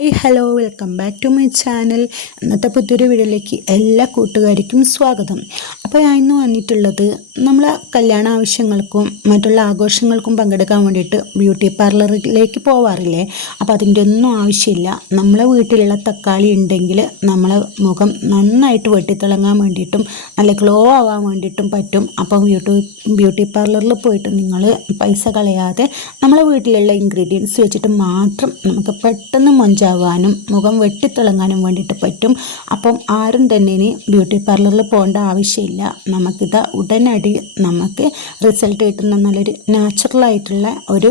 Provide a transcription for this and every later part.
Hi hello welcome back to my channel. ഇന്നത്തെ പുതിയൊരു വീഡിയോയിലേക്ക് എല്ലാ കൂട്ടുകാർക്കും സ്വാഗതം. അപ്പോൾ ഞാൻ ഇന്ന് വന്നിട്ടുള്ളത് നമ്മൾ കല്യാണ ആവശ്യങ്ങൾക്കും മറ്റുള്ള ആഘോഷങ്ങൾക്കും പങ്കെടുക്കാൻ വേണ്ടിയിട്ട് ബ്യൂട്ടി പാർലറിലേക്ക് പോവാറില്ലേ? അപ്പോൾ അതിന്റെ ഒന്നും ആവശ്യമില്ല. നമ്മളെ വീട്ടിലുള്ള തക്കാളി ഉണ്ടെങ്കിൽ നമ്മളെ മുഖം നന്നായിട്ട് വെട്ടിത്തിളങ്ങാൻ വേണ്ടിയിട്ടും നല്ല ഗ്ലോ ആവാൻ വേണ്ടിയിട്ടും പറ്റും. അപ്പോൾ ബ്യൂട്ടി ബ്യൂട്ടി പാർലറിൽ പോയിട്ട് നിങ്ങൾ പൈസ കളയാതെ നമ്മളെ വീട്ടിലുള്ള ഇൻഗ്രീഡിയൻസ് വെച്ചിട്ട് മാത്രം നമുക്ക് പെട്ടെന്ന് മൊഞ്ചാവാനും മുഖം വെട്ടിത്തിളങ്ങാനും വേണ്ടിയിട്ട് പറ്റും. അപ്പം ആരും തന്നെ ഇനി ബ്യൂട്ടി പാർലറിൽ പോകേണ്ട ആവശ്യമില്ല. നമുക്കിത് ഉടനടി നമുക്ക് റിസൾട്ട് കിട്ടുന്ന നല്ലൊരു നാച്ചുറലായിട്ടുള്ള ഒരു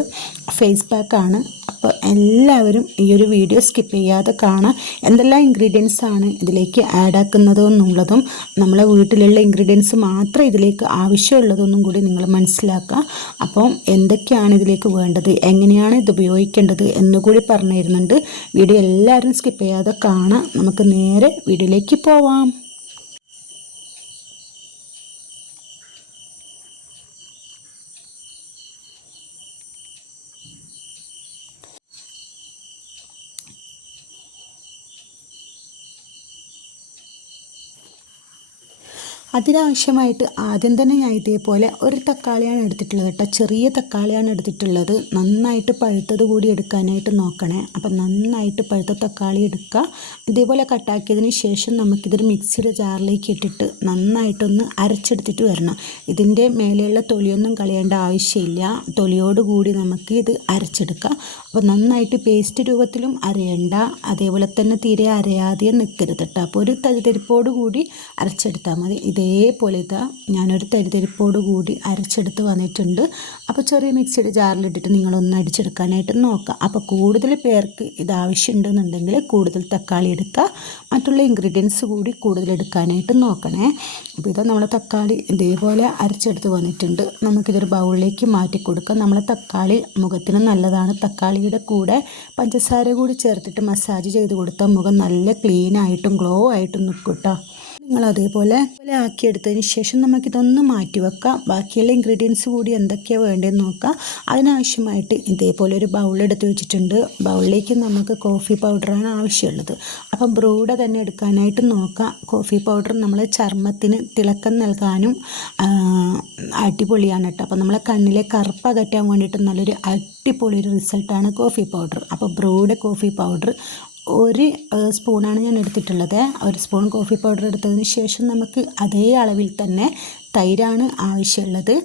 ഫേസ് പാക്കാണ് അപ്പോൾ എല്ലാവരും ഈ ഒരു വീഡിയോ സ്കിപ്പ് ചെയ്യാതെ കാണാം. എന്തെല്ലാം ഇൻഗ്രീഡിയൻസ് ആണ് ഇതിലേക്ക് ആഡ് ആക്കുന്നത് എന്നുള്ളതും നമ്മളെ വീട്ടിലുള്ള ഇൻഗ്രീഡിയൻസ് മാത്രം ഇതിലേക്ക് ആവശ്യമുള്ളതൊന്നും കൂടി നിങ്ങൾ മനസ്സിലാക്കുക. അപ്പം എന്തൊക്കെയാണ് ഇതിലേക്ക് വേണ്ടത് എങ്ങനെയാണ് ഇത് ഉപയോഗിക്കേണ്ടത് എന്നുകൂടി പറഞ്ഞു തരുന്നുണ്ട്. വീഡിയോ എല്ലാവരും സ്കിപ്പ് ചെയ്യാതെ കാണാം. നമുക്ക് നേരെ വീഡിയോയിലേക്ക് പോവാം. അതിനാവശ്യമായിട്ട് ആദ്യം തന്നെ ഞാൻ ഇതേപോലെ ഒരു തക്കാളിയാണ് എടുത്തിട്ടുള്ളത് കേട്ടോ. ചെറിയ തക്കാളിയാണ് എടുത്തിട്ടുള്ളത്. നന്നായിട്ട് പഴുത്തത് കൂടി എടുക്കാനായിട്ട് നോക്കണേ. അപ്പം നന്നായിട്ട് പഴുത്ത തക്കാളി എടുക്കുക. ഇതേപോലെ കട്ടാക്കിയതിന് ശേഷം നമുക്കിതൊരു മിക്സിയുടെ ജാറിലേക്ക് ഇട്ടിട്ട് നന്നായിട്ടൊന്ന് അരച്ചെടുത്തിട്ട് വരണം. ഇതിന്റെ മേലെയുള്ള തൊലിയൊന്നും കളയേണ്ട ആവശ്യമില്ല. തൊലിയോട് കൂടി നമുക്ക് ഇത് അരച്ചെടുക്കാം. അപ്പോൾ നന്നായിട്ട് പേസ്റ്റ് രൂപത്തിലും അരയണ്ട. അതേപോലെ തന്നെ തീരെ അരയാതെ നിൽക്കരുത് കേട്ടോ. അപ്പോൾ ഒരു തരിതരിപ്പോട് കൂടി അരച്ചെടുത്താൽ മതി. ഇതേപോലെ ഇതാ ഞാനൊരു തരിതരിപ്പോട് കൂടി അരച്ചെടുത്ത് വന്നിട്ടുണ്ട്. അപ്പോൾ ചെറിയ മിക്സിയുടെ ജാറിലിട്ടിട്ട് നിങ്ങളൊന്ന് അടിച്ചെടുക്കാനായിട്ട് നോക്കുക അപ്പോൾ കൂടുതൽ പേർക്ക് ഇത് ആവശ്യമുണ്ടെന്നുണ്ടെങ്കിൽ കൂടുതൽ തക്കാളി എടുക്കുക. മറ്റുള്ള ഇൻഗ്രീഡിയൻസ് കൂടി കൂടുതൽ എടുക്കാനായിട്ട് നോക്കണേ. അപ്പോൾ ഇതാ നമ്മൾ തക്കാളി ഇതേപോലെ അരച്ചെടുത്ത് വന്നിട്ടുണ്ട്. നമുക്കിതൊരു ബൗളിലേക്ക് മാറ്റി കൊടുക്കാം. നമ്മളെ തക്കാളി മുഖത്തിന് നല്ലതാണ്. തക്കാളിയുടെ കൂടെ പഞ്ചസാര കൂടി ചേർത്തിട്ട് മസാജ് ചെയ്ത് കൊടുത്താൽ മുഖം നല്ല ക്ലീനായിട്ടും ഗ്ലോ ആയിട്ടും നിൽക്കും കേട്ടോ നിങ്ങൾ അതേപോലെ പോലെ ആക്കിയെടുത്തതിന് ശേഷം നമുക്കിതൊന്ന് മാറ്റി വെക്കാം. ബാക്കിയുള്ള ഇൻഗ്രീഡിയൻസ് കൂടി എന്തൊക്കെയാണ് വേണ്ടതെന്ന് നോക്കാം. അതിനാവശ്യമായിട്ട് ഇതേപോലെ ഒരു ബൗൾ എടുത്ത് വെച്ചിട്ടുണ്ട്. ബൗളിലേക്ക് നമുക്ക് കോഫി പൗഡറാണ് ആവശ്യമുള്ളത്. അപ്പം ബ്രൂഡ തന്നെ എടുക്കാനായിട്ട് നോക്കാം. കോഫി പൗഡർ നമ്മൾ ചർമ്മത്തിന് തിളക്കം നൽകാനും അടിപൊളിയാണ് കേട്ടോ. അപ്പം നമ്മളെ കണ്ണിലെ കറുപ്പ് അകറ്റാൻ വേണ്ടിയിട്ട് നല്ലൊരു അടിപൊളി ഒരു റിസൾട്ടാണ് കോഫി പൗഡർ അപ്പോൾ ബ്രൂഡ് കോഫി പൗഡർ ഒരു സ്പൂണാണ് ഞാൻ എടുത്തിട്ടുള്ളത്. ഒരു സ്പൂൺ കോഫി പൗഡർ എടുത്തതിന് ശേഷം നമുക്ക് അതേ അളവിൽ തന്നെ തൈരാണ് ആവശ്യമുള്ളത്.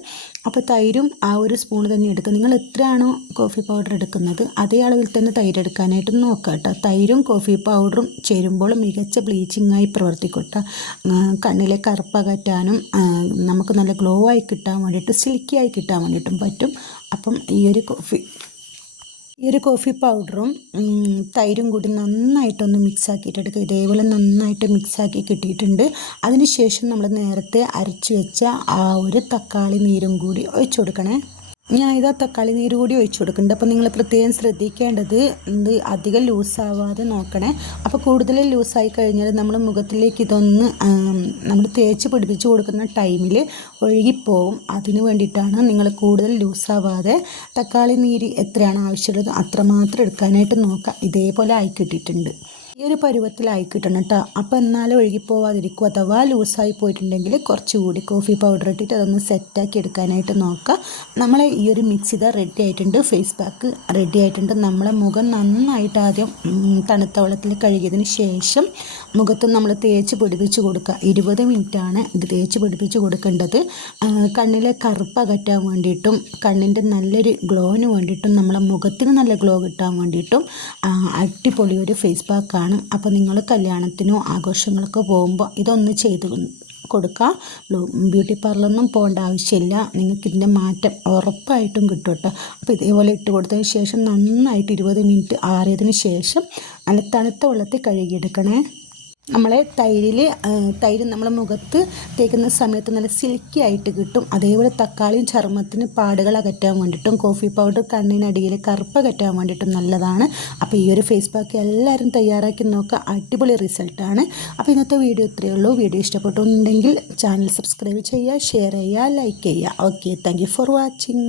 അപ്പോൾ തൈരും ആ ഒരു സ്പൂൺ തന്നെ എടുക്കുക. നിങ്ങൾ എത്രയാണോ കോഫി പൗഡർ എടുക്കുന്നത് അതേ അളവിൽ തന്നെ തൈര് എടുക്കാനായിട്ട് നോക്കുക കേട്ടോ. തൈരും കോഫി പൗഡറും ചേരുമ്പോൾ മികച്ച ബ്ലീച്ചിങ്ങായി പ്രവർത്തിക്കട്ടെ. കണ്ണിലെ കറുപ്പകറ്റാനും നമുക്ക് നല്ല ഗ്ലോ ആയി കിട്ടാൻ വേണ്ടിയിട്ട് സിൽക്കി ആയി കിട്ടാൻ വേണ്ടിയിട്ടും പറ്റും. അപ്പം ഈ ഒരു കോഫി ഈ ഒരു കോഫി പൗഡറും തൈരും കൂടി നന്നായിട്ടൊന്ന് മിക്സ് ആക്കിയിട്ടെടുക്കുക ഇതേപോലെ നന്നായിട്ട് മിക്സാക്കി കിട്ടിയിട്ടുണ്ട്. അതിനുശേഷം നമ്മൾ നേരത്തെ അരച്ച് വെച്ച ആ ഒരു തക്കാളി നീരും കൂടി ഒഴിച്ചു കൊടുക്കണേ. ഞാൻ ഇതാ തക്കാളി നീര് കൂടി ഒഴിച്ചു കൊടുക്കുന്നുണ്ട്. അപ്പോൾ നിങ്ങൾ പ്രത്യേകം ശ്രദ്ധിക്കേണ്ടത് ഇത് അധികം ലൂസാവാതെ നോക്കണേ. അപ്പോൾ കൂടുതൽ ലൂസായി കഴിഞ്ഞാൽ നമ്മൾ മുഖത്തിലേക്ക് ഇതൊന്ന് നമ്മൾ തേച്ച് പിടിപ്പിച്ച് കൊടുക്കുന്ന ടൈമിൽ ഒഴുകിപ്പോവും. അതിന് വേണ്ടിയിട്ടാണ് നിങ്ങൾ കൂടുതൽ ലൂസാവാതെ തക്കാളി നീര് എത്രയാണ് ആവശ്യമുള്ളത് അത്രമാത്രം എടുക്കാനായിട്ട് നോക്കുക. ഇതേപോലെ ആയി കിട്ടിയിട്ടുണ്ട്. ഈ ഒരു പരുവത്തിലായി കിട്ടണം കേട്ടോ അപ്പോൾ എന്നാലും ഒഴുകിപ്പോവാതിരിക്കും അഥവാ ലൂസായി പോയിട്ടുണ്ടെങ്കിൽ കുറച്ചുകൂടി കോഫി പൗഡർ ഇട്ടിട്ട് അതൊന്ന് സെറ്റാക്കി എടുക്കാനായിട്ട് നോക്കുക നമ്മളെ ഈ ഒരു മിക്സ് ഇതാ റെഡി ആയിട്ടുണ്ട്. ഫേസ് പാക്ക് റെഡി ആയിട്ടുണ്ട്. നമ്മളെ മുഖം നന്നായിട്ട് ആദ്യം തണുത്ത വെള്ളത്തിൽ കഴുകിയതിന് ശേഷം മുഖത്ത് നമ്മൾ തേച്ച് പിടിപ്പിച്ച് കൊടുക്കുക ഇരുപത് മിനിറ്റാണ് ഇത് തേച്ച് പിടിപ്പിച്ച് കൊടുക്കേണ്ടത്. കണ്ണിലെ കറുപ്പ് അകറ്റാൻ വേണ്ടിയിട്ടും കണ്ണിന്റെ നല്ലൊരു ഗ്ലോവിന് വേണ്ടിയിട്ടും നമ്മളെ മുഖത്തിന് നല്ല ഗ്ലോ കിട്ടാൻ വേണ്ടിയിട്ടും അടിപൊളി ഒരു ഫേസ് പാക്കാണ് ആണ്. അപ്പോൾ നിങ്ങൾ കല്യാണത്തിനോ ആഘോഷങ്ങൾക്കോ പോകുമ്പോൾ ഇതൊന്ന് ചെയ്ത് കൊടുക്കുക ബ്യൂട്ടി പാർലറൊന്നും പോകേണ്ട ആവശ്യമില്ല. നിങ്ങൾക്ക് ഇതിന്റെ മാറ്റം ഉറപ്പായിട്ടും കിട്ടും കേട്ടോ. അപ്പോൾ ഇതേപോലെ ഇട്ട് കൊടുത്തതിന് ശേഷം നന്നായിട്ട് ഇരുപത് മിനിറ്റ് ആറിയതിന് ശേഷം നല്ല തണുത്ത വെള്ളത്തിൽ കഴുകിയെടുക്കണേ. നമ്മളെ തൈരിൽ തൈര് നമ്മൾ മുഖത്ത് തേക്കുന്ന സമയത്ത് നല്ല സിൽക്കി ആയിട്ട് കിട്ടും. അതേപോലെ തക്കാളിയും ചർമ്മത്തിന് പാടുകൾ അകറ്റാൻ വേണ്ടിയിട്ടും കോഫി പൗഡർ കണ്ണിനടിയിൽ കറുപ്പ് അകറ്റാൻ വേണ്ടിയിട്ടും നല്ലതാണ്. അപ്പോൾ ഈ ഒരു ഫേസ് പാക്ക് എല്ലാവരും തയ്യാറാക്കി നോക്കുക. അടിപൊളി റിസൾട്ടാണ് അപ്പോൾ ഇന്നത്തെ വീഡിയോ ഇത്രയേ ഉള്ളൂ. വീഡിയോ ഇഷ്ടപ്പെട്ടുണ്ടെങ്കിൽ ചാനൽ സബ്സ്ക്രൈബ് ചെയ്യുക ഷെയർ ചെയ്യുക ലൈക്ക് ചെയ്യുക. Okay thank for watching